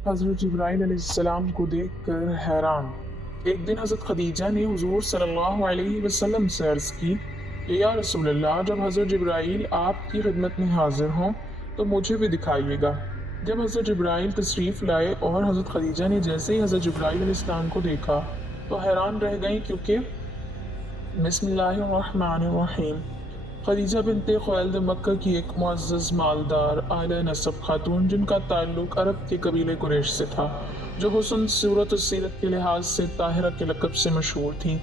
हज़रत जिब्राइल अलैहिस्सलाम को देखकर हैरान। एक दिन हज़रत खदीजा ने हुज़ूर सल्लल्लाहु अलैहि वसल्लम से अर्ज़ की कि या रसूल अल्लाह, जब हज़रत जिब्राइल आपकी खिदमत में हाजिर हों तो मुझे भी दिखाइएगा। जब हज़रत जिब्राइल तशरीफ़ लाए और हज़रत खदीजा ने जैसे ही हज़रत जिब्राइल अलैहिस्सलाम को देखा तो हैरान रह गईं, क्योंकि बिस्मिल्लाहिर्रहमानिर्रहीम खदीजा बिनते खुवैलिद मक्का की एक मुअज़्ज़ज़ मालदार आला नसब खातून, जिनका ताल्लुक अरब के कबीले कुरैश से था, जो हुस्न सूरत और सीरत के लिहाज से ताहिरा के लक़ब से मशहूर थीं।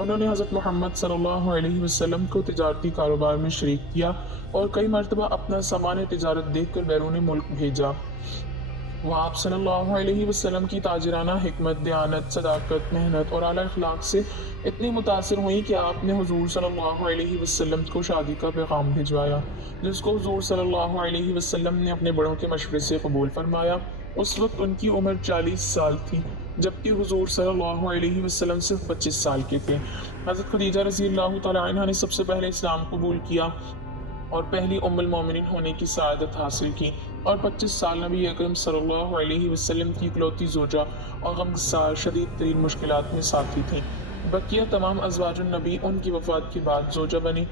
उन्होंने हज़रत मोहम्मद सल्लल्लाहु अलैहि वसल्लम को तिजारती कारोबार में शरीक किया और कई मरतबा अपना सामान तिजारत देखकर बैरून मुल्क भेजा। वह आप सल्लल्लाहु अलैहि वसल्लम की ताजराना हिकमत, दयानत, सदाकत, मेहनत और आला अखलाक से इतनी मुतासिर हुई कि आपने हुजूर सल्लल्लाहु अलैहि वसल्लम को शादी का पैगाम भिजवाया, जिसको हुजूर सल्लल्लाहु अलैहि वसल्लम ने अपने बड़ों के मशवरे से कबूल फरमाया। उस वक्त उनकी उम्र 40 साल थी, जबकि हुजूर सल्लल्लाहु अलैहि वसल्लम सिर्फ 25 साल के थे। हज़रत खदीजा रज़ी अल्लाह तआला अन्हा ने सबसे पहले इस्लाम कबूल किया और पहली उम्मुल मोमिनीन होने की सआदत हासिल की, और 25 साल नबी अकरम सल्लल्लाहु अलैहि वसल्लम की इकलौती ज़ोजा और गमगसार शदीद तरीन मुश्किलात में साथी थीं। बकिया तमाम अज़वाजुन नबी उनकी वफ़ात के बाद ज़ोजा बनी।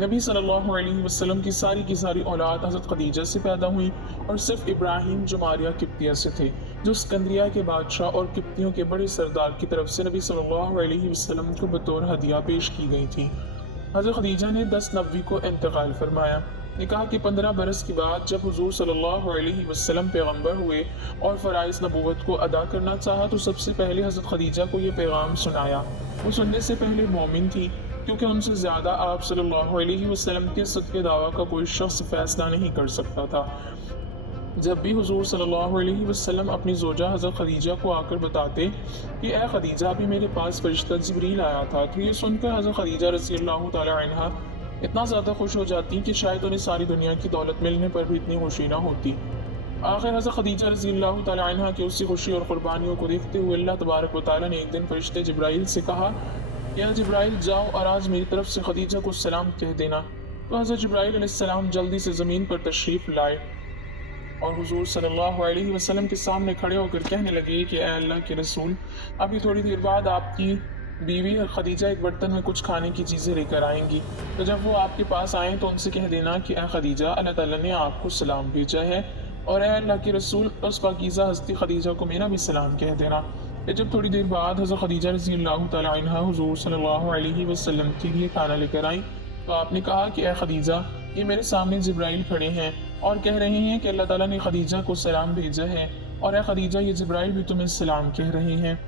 नबी सल्लल्लाहु अलैहि वसल्लम की सारी औलाद हज़रत खदीजा से पैदा हुई, और सिर्फ इब्राहीम जो मारिया किप्तिया से थे, जो सिकंदरिया के बादशाह और किप्तियों के बड़े सरदार की तरफ से नबी सल्लल्लाहु अलैहि वसल्लम को बतौर हदिया पेश की गई थी। हज़रत खदीजा ने 10 नबी को इंतकाल फरमाया। निकाह के 15 बरस के बाद जब हुजूर सल्लल्लाहु अलैहि वसल्लम पैगंबर हुए और फ़राइज़ नबूवत को अदा करना चाहा, तो सबसे पहले हज़रत खदीजा को ये पैगाम सुनाया। वो सुनने से पहले मोमिन थी, क्योंकि उनसे ज़्यादा आप सल्लल्लाहु अलैहि वसल्लम के सदक़े दावा का कोई शख्स फ़ैसला नहीं कर सकता था। जब भी हुजूर सल्लल्लाहु अलैहि वसल्लम अपनी ज़ोजा हज़रत खदीजा को आकर बताते कि ए खदीजा, अभी मेरे पास फरिश्ता जिब्रील आया था, तो ये सुनकर हज़रत खदीजा रज़ी अल्लाह तआला अन्हा इतना ज़्यादा खुश हो जाती कि शायद उन्हें सारी दुनिया की दौलत मिलने पर भी इतनी खुशी ना होती। आखिर हज़रत खदीजा रज़ी अल्लाह तआला अन्हा की उसी खुशी और क़ुरबानियों को देखते हुए अल्लाह तबारक व तआला ने एक दिन फरिश्ते जिब्राइल से कहा, या जिब्राइल, जाओ और आज मेरी तरफ से खदीजा को सलाम कह देना। तो हज़रत जिब्राइल अलैहिस्सलाम जल्दी से ज़मीन पर तशरीफ़ लाए और हुजूर सल्लल्लाहु अलैहि वसल्लम के सामने खड़े होकर कहने लगे कि ए अल्लाह के रसूल, अभी थोड़ी देर बाद आपकी बीवी खदीजा एक बर्तन में कुछ खाने की चीज़ें लेकर आएंगी, तो जब वो आपके पास आएँ तो उनसे कह देना कि ए खदीजा, अल्लाह ताला ने आपको सलाम भेजा है, और ए अल्लाह के रसूल, उस पाकीज़ा हस्ती खदीजा को मेरा भी सलाम कह देना। फिर जब थोड़ी देर बाद हज़रत खदीजा रज़ी अल्लाह तआला अन्हा हुजूर सल्लल्लाहु अलैहि वसल्लम के लिए खाना लेकर आई, तो आपने कहा कि ए खदीजा, ये मेरे सामने जिब्राइल खड़े हैं और कह रहे हैं कि अल्लाह ताला ने खदीजा को सलाम भेजा है, और ए खदीजा, ये जिब्राइल भी तुम्हें सलाम कह रहे हैं।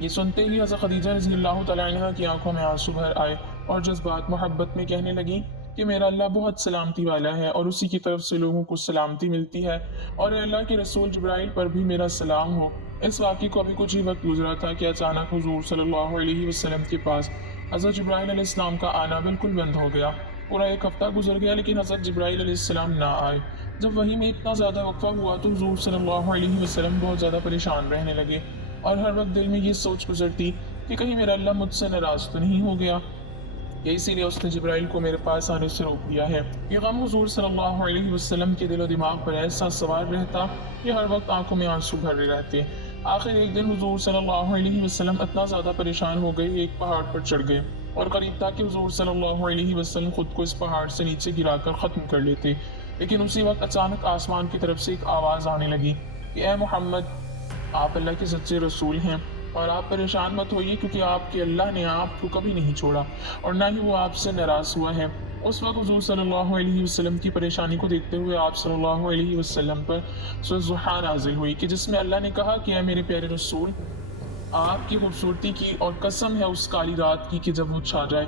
ये सुनते ही हज़रत खदीजा रज़ी अल्लाह तआला अन्हा की आंखों में आंसू भर आए और जज्बात मोहब्बत में कहने लगी कि मेरा अल्लाह बहुत सलामती वाला है और उसी की तरफ से लोगों को सलामती मिलती है, और अल्लाह के रसूल जिब्राइल पर भी मेरा सलाम हो। इस वाक़े को अभी कुछ ही वक्त गुजरा था कि अचानक हुजूर सल्लल्लाहु अलैहि वसल्लम के पास हज़रत जिब्राइल अलैहिस्सलाम का आना बिल्कुल बंद हो गया। पूरा एक हफ्ता गुजर गया, लेकिन हज़रत जिब्राइल अलैहिस्सलाम ना आए। जब वही में इतना ज़्यादा वक्फा हुआ तो हुजूर सल्लल्लाहु अलैहि वसल्लम बहुत ज़्यादा परेशान रहने लगे, और हर वक्त दिल में ये सोच गुजरती कि कहीं मेरा अल्लाह मुझसे नाराज़ तो नहीं हो गया, या इसीलिए उसने जिब्राइल को मेरे पास आने से रोक दिया है। ये गम हुजूर सल्लल्लाहु अलैहि वसल्लम के दिलो दिमाग पर ऐसा सवार रहता कि हर वक्त आंखों में आंसू भरे रहते। आखिर एक दिन हुजूर सल्लल्लाहु अलैहि वसल्लम इतना ज़्यादा परेशान हो गए, एक पहाड़ पर चढ़ गए, और करीब था कि हुजूर सल्लल्लाहु अलैहि वसल्लम खुद को इस पहाड़ से नीचे गिराकर ख़त्म कर लेते। लेकिन उसी वक्त अचानक आसमान की तरफ से एक आवाज़ आने लगी कि ए मोहम्मद, आप अल्लाह के सच्चे रसूल हैं, और आप परेशान मत होइए, क्योंकि आपके अल्लाह ने आपको कभी नहीं छोड़ा और ना ही वो आपसे नाराज़ हुआ है। उस वक्त हुजूर सल्लल्लाहु अलैहि वसल्लम की परेशानी को देखते हुए आप सल्लल्लाहु अलैहि वसल्लम पर सूरह ज़ुहा नाज़िल हुई कि जिसमें अल्लाह ने कहा कि ऐ मेरे प्यारे रसूल, आपकी खूबसूरती की और कसम है उस काली रात की कि जब वो छा जाए,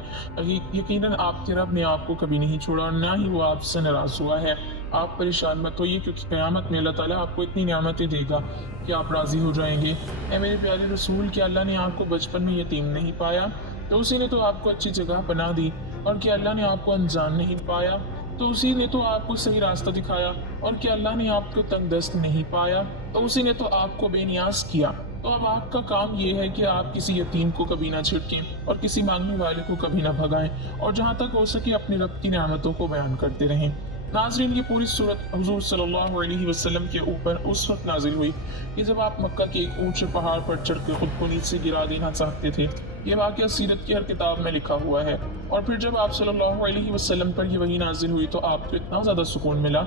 यकीनन आपके रब ने आपको कभी नहीं छोड़ा और ना ही वो आपसे नाराज़ हुआ है। आप परेशान मत होइए, क्योंकि क़यामत में अल्लाह ताला आपको इतनी नेमतें देगा कि आप राज़ी हो जाएंगे। ऐ मेरे प्यारे रसूल, कि अल्लाह ने आपको बचपन में यतीम नहीं पाया तो उसी ने तो आपको अच्छी जगह बना दी, और कि अल्लाह ने आपको अनजान नहीं पाया तो उसी ने तो आपको सही रास्ता दिखाया, और कि अल्लाह ने आपको तंगदस्त नहीं पाया तो उसी ने तो आपको बेनियाज किया। तो अब आपका काम ये है कि आप किसी यतीम को कभी ना छिड़कें और किसी मांगने वाले को कभी ना भगाएं, और जहाँ तक हो सके अपने रब की नेमतों को बयान करते रहें। नाज़रीन, ये पूरी सूरत हुज़ूर सल्लल्लाहु अलैहि वसल्लम के ऊपर उस वक्त नाजिल हुई कि जब आप मक्का के एक ऊंचे पहाड़ पर चढ़ के खुद को नीचे गिरा देना चाहते थे। ये वाक़या सीरत की हर किताब में लिखा हुआ है। और फिर जब आप सल्लल्लाहु अलैहि वसल्लम पर ये वही नाजिल हुई तो आपको इतना ज़्यादा सुकून मिला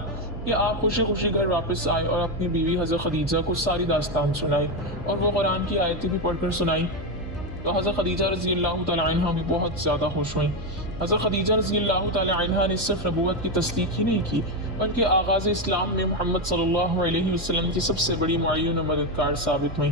कि आप खुशी खुशी घर वापस आए और अपनी बीवी हज़रत खदीजा को सारी दास्तान सुनाई और वो कुरान की आयतें भी पढ़कर सुनाई। तो हज़रत खदीजा रज़ी अल्लाह तआला अन्हा भी बहुत ज़्यादा खुश हुई। हज़रत खदीजा रज़ी अल्लाह तआला अन्हा ने सिर्फ नबूवत की तस्दीक ही नहीं की बल्कि आगाज़ इस्लाम में मोहम्मद सल्लल्लाहु अलैहि वसल्लम की सबसे बड़ी मुअय्यन और मददगार साबित हुई।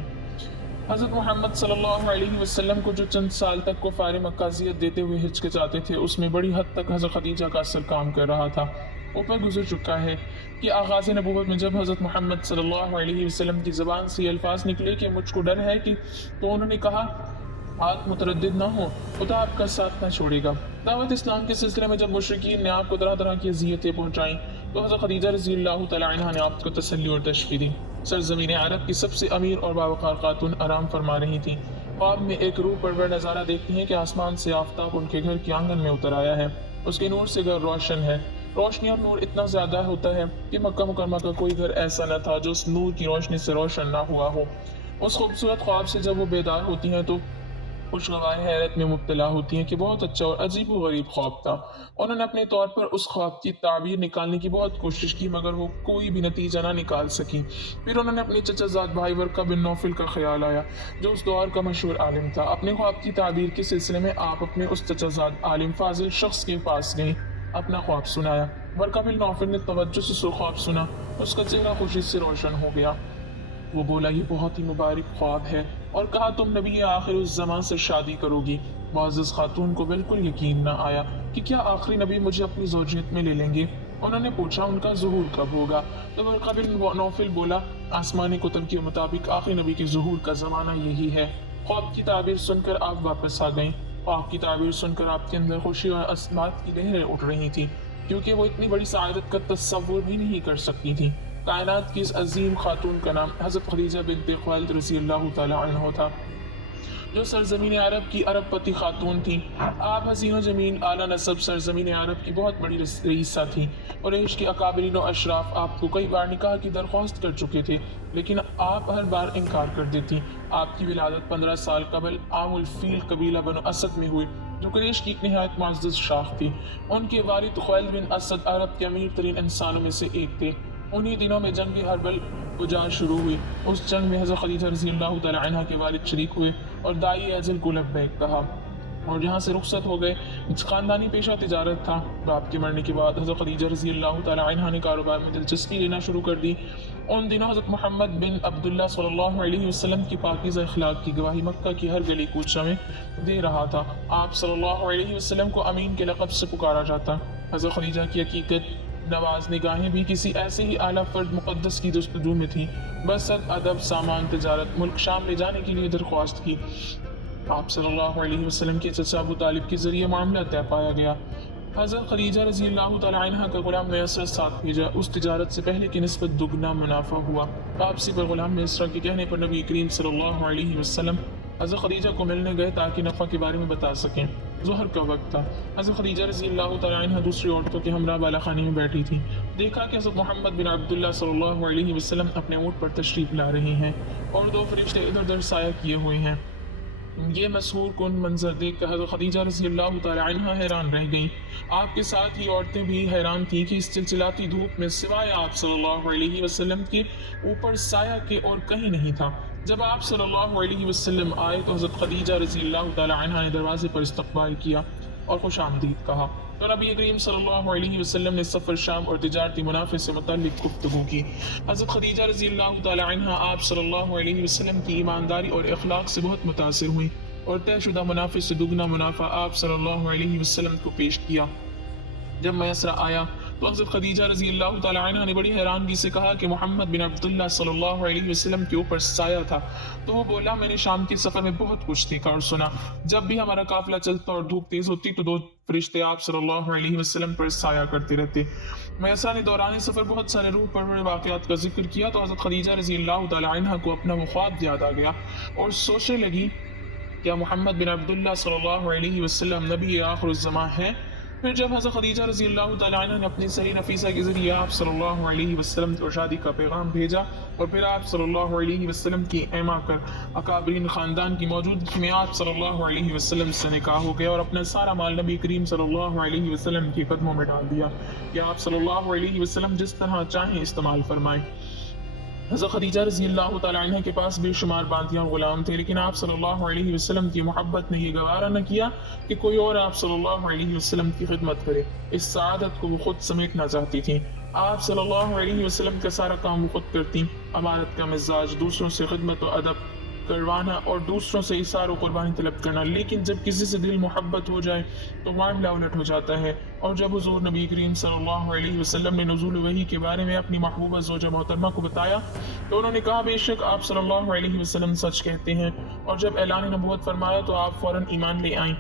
हज़रत मोहम्मद सल्लल्लाहु अलैहि वसल्लम को जो चंद साल तक कुफ़ार मक्का अज़ियत देते हुए हिचकिचाते थे, उसमें बड़ी हद तक हज़रत खदीजा का असर काम कर रहा था। ऊपर गुजर चुका है कि आगाज़ नबूवत में जब हज़रत मोहम्मद सल्लल्लाहु अलैहि वसल्लम की ज़बान से अल्फाज निकले कि मुझको डर है कि, तो उन्होंने कहा आप मुतरद्दिद ना हो, खुदा आपका साथ ना छोड़ेगा। दावत इस्लाम के सिलसिले में जब मुशरिकीन ने आपको तरह तरह की अज़ियतें पहुँचाईं तो हज़रत खदीजा रज़ी अल्लाह तआला अन्हा ने आपको तसल्ली और तशफ़ी दी। सरज़मीन अरब की सबसे अमीर और बावक़ार खातून आराम फरमा रही थी। ख्वाब में एक रूह परवर नज़ारा देखती हैं कि आसमान से आफ़ताब उनके घर के आंगन में उतर आया है। उसके नूर से घर रोशन है। रोशनी और नूर इतना ज़्यादा होता है कि मक्का मुकर्रमा का कोई घर ऐसा न था जो उस नूर की रोशनी से रोशन ना हुआ हो। उस खूबसूरत ख्वाब से जब वो बेदार होती हैं तो खुशगवार हैरत में मुब्तला होती हैं कि बहुत अच्छा और अजीब व गरीब ख्वाब था। उन्होंने अपने तौर पर उस ख्वाब की ताबीर निकालने की बहुत कोशिश की मगर वो कोई भी नतीजा ना निकाल सकी। फिर उन्होंने अपने चचाज़ाद भाई वर्का बिन नौफिल का ख्याल आया जो उस दौर का मशहूर आलिम था। अपने ख्वाब की ताबीर के सिलसिले में आप अपने उस चचाज़ाद आलिम फाजिल शख्स के पास गए, अपना ख्वाब सुनाया। वर्का बिन नौफिल ने तवज्जो से ख्वाब सुना, उसका चेहरा खुशी से रोशन हो गया। वो बोला ये बहुत ही मुबारक ख्वाब है और कहा तुम नबी आखिर उस ज़मान से शादी करोगी। मुअज़्ज़ज़ खातून को बिल्कुल यकीन न आया कि क्या आखिरी नबी मुझे अपनी ज़ौजियत में ले लेंगे। उन्होंने पूछा उनका ज़ुहूर कब होगा, तो वर्का बिन नौफिल बोला आसमानी कुतुब के मुताबिक आखिरी नबी के ज़ुहूर का ज़माना यही है। ख्वाब की ताबीर सुनकर आप वापस आ गईं। ख्वाब की ताबीर सुनकर आपके अंदर खुशी और अस्मात की लहरें उठ रही थी क्योंकि वो इतनी बड़ी सआदत का तस्वुर भी नहीं कर सकती थी। कायनात की इस अजीम खातून का नाम हज़रत खदीजा बिन्त खुवैलिद रज़ी अल्लाह तआला अन्हा था जो सरजमीन अरब की अरबपति खातून थी। आप हसीन जमीन आला नसब सरजमीन अरब की बहुत बड़ी रईसा थी और इश्क़ के अकाबरीन और अशराफ आपको कई बार निकाह की दरख्वास्त कर चुके थे लेकिन आप हर बार इनकार कर देती। आपकी विलादत 15 साल कबल आमुल फील कबीला बनो असद में हुई जो कुरैश की एक नहायत मुअज़्ज़ज़ शाख थी। उनके वालिद खुवैलिद बिन असद अरब के अमीर तरीन इंसानों में से एक थे। उन्हीं दिनों में जंग हर्बल उजाड़ शुरू हुई। उस जंग में हज़रत खदीजा रज़ी अल्लाह तआला अन्हा के वालिद शरीक हुए और दाई अज़ल को लब्बैक कहा और यहाँ से रुखसत हो गए। ख़ानदानी पेशा तिजारत था। बाप के मरने के बाद हज़रत खदीजा रज़ी अल्लाह तआला अन्हा ने कारोबार में दिलचस्पी लेना शुरू कर दी। उन दिनों हज़रत मोहम्मद बिन अब्दुल्लाह सल्लल्लाहु अलैहि वसल्लम की पाकीज़ा अखलाक की गवाही मक्का की हर गली कूचा में दे रहा था। आप सल्लल्लाहु अलैहि वसल्लम को अमीन के लक़ब से पुकारा जाता। हज़रत खदीजा की हकीकत नवाज निगाहें भी किसी ऐसे ही आला फर्द मुक़द्दस की जस्तजू में थी। बस अदब सामान तजारत मुल्क शाम ले जाने के लिए दरख्वास्त की। आप सल्लल्लाहु अलैहि वसल्लम के चचा अबू तालिब के ज़रिए मामला तय पाया गया। हज़रत खदीजा रज़ी अल्लाह तआला अन्हा का गुलाम मैसर साथ भेजा। उस तिजारत से पहले की निस्बत दुगना मुनाफा हुआ। वापसी पर गुलाम मैसर के कहने पर नबी करीम सल्लल्लाहु अलैहि वसल्लम हज़रत खदीजा को मिलने गए ताकि नफ़ा के बारे में बता सकें। ज़ुहर का वक्त था। हज़रत खदीजा रज़ी अल्लाह तआला अन्हा दूसरी औरतों के हमरा बाला खाने में बैठी थी। देखा कि हज़रत मोहम्मद बिन अब्दुल्लाह सल्लल्लाहु अलैहि वसल्लम अपने ऊँट पर तशरीफ़ ला रहे हैं और दो फरिश्ते इधर उधर साया किए हुए हैं। ये मशहूर कुन मंजर देख कर हज़रत खदीजा रज़ी अल्लाह तआला अन्हा हैरान रह गईं। आपके साथ ही औरतें भी हैरान थीं कि इस चिलचिलाती धूप में सिवाय आप सल्लल्लाहु अलैहि वसल्लम के ऊपर साया के और कहीं नहीं था। जब आप सल्लल्लाहु अलैहि वसल्लम आए तो हज़रत खदीजा रज़ी अल्लाह तआला अन्हा ने दरवाजे पर इस्तक़बाल किया और खुशामदीद कहा तो नबी करीम सल्लल्लाहु अलैहि वसल्लम ने सफ़र शाम और तिजारती मुनाफे से मुतल्लिक़ गुफ्तगू की। हज़रत खदीजा रज़ी अल्लाह तआला अन्हा आप सल्लल्लाहु अलैहि वसल्लम की ईमानदारी और अखलाक से बहुत मुतासिर हुई और तयशुदा मुनाफे से दुगना मुनाफा आप सल्लल्लाहु अलैहि वसल्लम को पेश किया। जब मैसरा आया तो हज़रत खदीजा रज़ी अल्लाह तआला अन्हा ने बड़ी हैरानगी से कहा कि मोहम्मद बिन अब्दुल्लाह सल्लल्लाहु अलैहि वसल्लम के ऊपर साया था। तो वो बोला मैंने शाम के सफ़र में बहुत कुछ देखा और सुना। जब भी हमारा काफिला चलता और धूप तेज़ होती तो दो फरिश्ते आप सल्लल्लाहु अलैहि वसल्लम पर साया करते रहते। मैसरा ने दौरान सफ़र बहुत सारे रूह परवर वाक़यात का जिक्र किया तो हज़रत खदीजा रज़ी अल्लाह तआला अन्हा को अपना वो ख्वाब याद आ गया और सोचने लगी क्या मोहम्मद बिन अब्दुल्लाह सल्लल्लाहु अलैहि वसल्लम नबी आखिर ज़मां है। پھر جب حضرت خدیجہ رضی اللہ تعالیٰ عنہ نے اپنی صحیح نفیسہ کے ذریعے آپ صلی اللہ علیہ وسلم کو شادی کا پیغام بھیجا اور پھر آپ صلی اللہ علیہ وسلم کی ایما کر اکابرین خاندان کی موجودگی میں آپ صلی اللہ علیہ وسلم سے نکاح ہو گیا اور اپنا سارا مال نبی کریم صلی اللہ علیہ وسلم کے قدموں میں ڈال دیا کہ آپ صلی اللہ علیہ وسلم جس طرح چاہیں استعمال فرمائیں۔ حضرت خدیجہ رضی اللہ تعالیٰ عنہ کے پاس بے شمار باندیاں غلام تھے، لیکن آپ صلی اللہ علیہ وسلم کی محبت نے یہ گوارا نہ کیا کہ کوئی اور آپ صلی اللہ علیہ وسلم کی خدمت کرے۔ اس سعادت کو وہ خود سمیٹنا چاہتی تھیں۔ آپ صلی اللہ علیہ وسلم کا سارا کام وہ خود کرتی، امانت کا مزاج، دوسروں سے خدمت و ادب کروانا اور دوسروں سے اثار و قربانی طلب کرنا، لیکن جب کسی سے دل محبت ہو جائے تو معاملہ الٹ ہو جاتا ہے۔ اور جب حضور نبی کریم صلی اللہ علیہ وسلم نے نزول وحی کے بارے میں اپنی محبوبہ زوجہ محترمہ کو بتایا تو انہوں نے کہا بے شک آپ صلی اللہ علیہ وسلم سچ کہتے ہیں، اور جب اعلان نبوت فرمایا تو آپ فوراً ایمان لے آئیں۔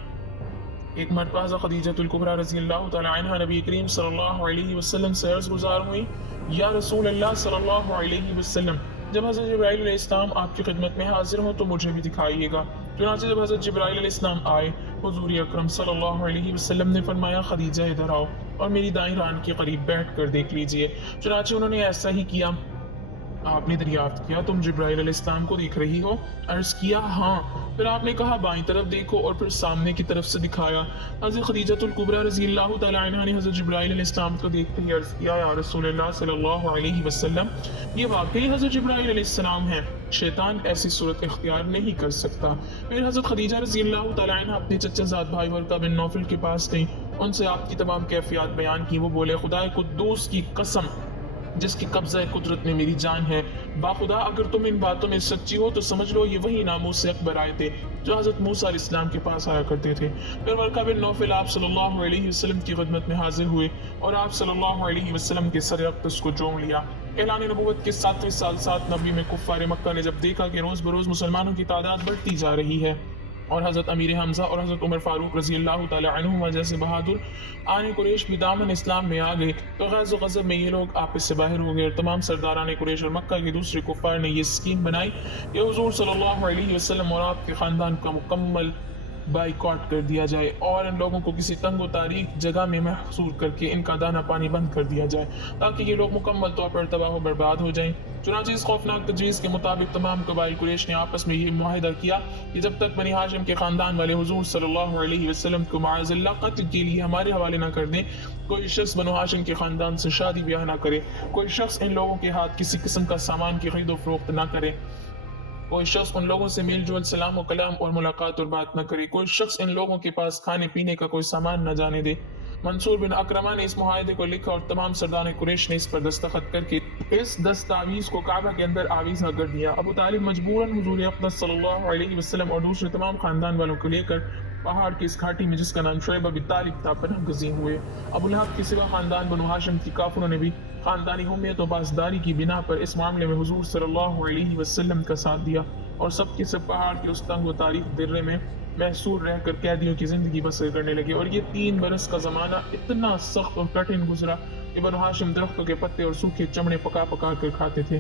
ایک مرتبہ حضرت خدیجہ الکبریٰ رضی اللہ تعالی عنہ نبی کریم صلی اللہ علیہ وسلم سے عرض گزار ہوئی، یا رسول اللہ صلی اللہ علیہ وسلم، جب حضرت جبرائیل علیہ السلام آپ کی خدمت میں حاضر ہوں تو مجھے بھی دکھائیے گا۔ چنانچہ جب حضرت جبرائیل علیہ السلام آئے، حضور اکرم صلی اللہ علیہ وسلم نے فرمایا خدیجہ ادھر آؤ اور میری دائیں ران کے قریب بیٹھ کر دیکھ لیجئے۔ چنانچہ انہوں نے ایسا ہی کیا۔ آپ نے دریافت کیا تم جبرائیل علیہ السلام کو دیکھ رہی ہو؟ عرض کیا ہاں۔ پھر آپ نے کہا بائیں طرف دیکھو، اور پھر سامنے کی طرف سے دکھایا۔ حضرت خدیجہ الکبریٰ رضی اللہ تعالی عنہا نے حضرت جبرائیل علیہ السلام کو دیکھتے ہی عرض کیا یا رسول اللہ صلی اللہ علیہ وسلم، یہ واقعی حضرت جبرائیل علیہ السلام ہیں، شیطان ایسی صورت اختیار نہیں کر سکتا۔ پھر حضرت خدیجہ رضی اللہ تعالی عنہ اپنے چچا زاد بھائی ورقہ بن نوفل کے پاس گئیں، ان سے آپ کی تمام کیفیات بیان کی۔ وہ بولے خدا قدوس کی قسم جس کی قبضہ قدرت میں میری جان ہے، باخدا اگر تم ان باتوں میں سچی ہو تو سمجھ لو یہ وہی ناموس اکبر آئے تھے جو حضرت موسیٰ علیہ السلام کے پاس آیا کرتے تھے۔ پھر ورقہ بن نوفل آپ صلی اللہ علیہ وسلم کی خدمت میں حاضر ہوئے اور آپ صلی اللہ علیہ وسلم کے سر اقدس کو چوم لیا۔ اعلان نبوت کے 7ویں سال 7 نبی میں کفار مکہ نے جب دیکھا کہ روز بروز مسلمانوں کی تعداد بڑھتی جا رہی ہے اور حضرت امیر حمزہ اور حضرت عمر فاروق رضی اللہ تعالی عنہما جیسے بہادر آنے قریش بھی دامن اسلام میں آ گئے تو غیظ و غضب میں یہ لوگ آپس سے باہر ہو گئے، اور تمام سرداران قریش اور مکہ کے دوسرے کفار نے یہ اسکیم بنائی کہ حضور صلی اللہ علیہ وسلم اور آپ کے خاندان کا مکمل بائیکاٹ کر دیا جائے اور ان لوگوں کو کسی تنگ و تاریک جگہ میں محصور کر کے ان کا دانہ پانی بند کر دیا جائے تاکہ یہ لوگ مکمل طور پر تباہ و برباد ہو جائیں۔ چنانچہ اس خوفناک تجویز کے مطابق تمام قبائل قریش نے آپس میں یہ معاہدہ کیا کہ جب تک بنی ہاشم کے خاندان والے حضور صلی اللہ علیہ وسلم کو معاذ اللہ قتل کے لیے ہمارے حوالے نہ کر دیں، کوئی شخص بنو ہاشم کے خاندان سے شادی بیاہ نہ کرے، کوئی شخص ان لوگوں کے ہاتھ کسی قسم کا سامان کی خرید و فروخت نہ کرے، کوئی شخص ان لوگوں سے میل جول سلام و کلام اور ملاقات اور بات نہ کرے، کوئی شخص ان لوگوں کے پاس کھانے پینے کا کوئی سامان نہ جانے دے۔ منصور بن اکرمہ نے اس معاہدے کو لکھا اور تمام سردار قریش نے اس پر دستخط کر کے اس دستاویز کو کعبہ کے اندر آویزاں کر دیا۔ ابو طالب مجبوراً حضور اقدس صلی اللہ علیہ وسلم اور دوسرے تمام خاندان والوں کو لے کر پہاڑ کی اس گھاٹی میں جس کا نام شعیب بن طالب تھا پناہ گزین ہوئے۔ ابو لہب کے سوا خاندان بنو ہاشم کی کافروں نے بھی خاندانی حمیت و پاسداری کی بنا پر اس معاملے میں حضور صلی اللہ علیہ وسلم کا ساتھ دیا اور سب کے سب پہاڑ کے اس تنگ و تاریک درے میں محصور رہ کر قیدیوں کی زندگی بسر کرنے لگے۔ اور یہ 3 برس کا زمانہ اتنا سخت اور کٹھن گزرا کہ بنو ہاشم درختوں کے پتے اور سوکھے چمڑے پکا پکا کر کھاتے تھے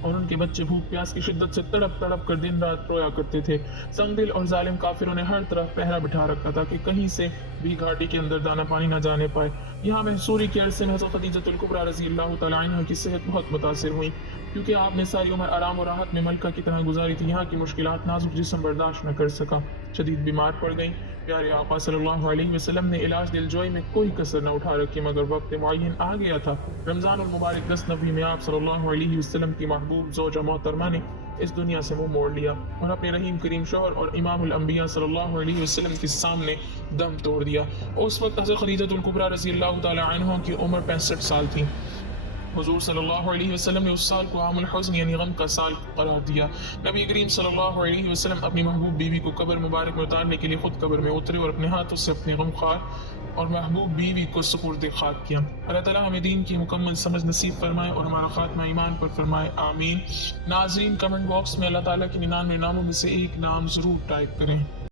اور ان کے بچے بھوک پیاس کی شدت سے تڑپ تڑپ کر دن رات رویا کرتے تھے۔ سنگ دل اور ظالم کافروں نے ہر طرف پہرا بٹھا رکھا تھا کہ کہیں سے بھی گھاٹی کے اندر دانہ پانی نہ جانے پائے۔ یہاں محصوری کے عرصے میں حضرت خدیجہ الکبریٰ رضی اللہ تعالی عنہا کی صحت بہت متاثر ہوئی کیونکہ آپ نے ساری عمر آرام و راحت میں ملکہ کی طرح گزاری تھی۔ یہاں کی مشکلات نازک جسم برداشت نہ کر سکا، شدید بیمار پڑ گئیں۔ پیارے آقا صلی اللہ علیہ وسلم نے علاج دلجوئی میں کوئی کسر نہ اٹھا رکھی، مگر وقت معین آ گیا تھا۔ رمضان المبارک 10 نبی میں آپ صلی اللہ علیہ وسلم کی محبوب زوجہ محترمہ نے اس دنیا سے منہ موڑ لیا اور اپنے رحیم کریم شوہر اور امام الانبیاء صلی اللہ علیہ وسلم کے سامنے دم توڑ دیا۔ اس وقت حضرت خدیجہ الکبریٰ رضی اللہ تعالی عنہا کی عمر 65 سال تھی۔ حضور صلی اللہ علیہ وسلم نے اس سال کو عام الحزن یعنی غم کا سال قرار دیا۔ نبی کریم صلی اللہ علیہ وسلم اپنی محبوب بیوی کو قبر مبارک میں اتارنے کے لیے خود قبر میں اترے اور اپنے ہاتھوں سے اپنے غم خوار اور محبوب بیوی کو سپرد خاک کیا۔ اللہ تعالیٰ ہمیں دین کی مکمل سمجھ نصیب فرمائے اور ہمارا خاتمہ ایمان پر فرمائے، آمین۔ ناظرین، کمنٹ باکس میں اللہ تعالیٰ کے 99 ناموں میں سے ایک نام ضرور ٹائپ کریں۔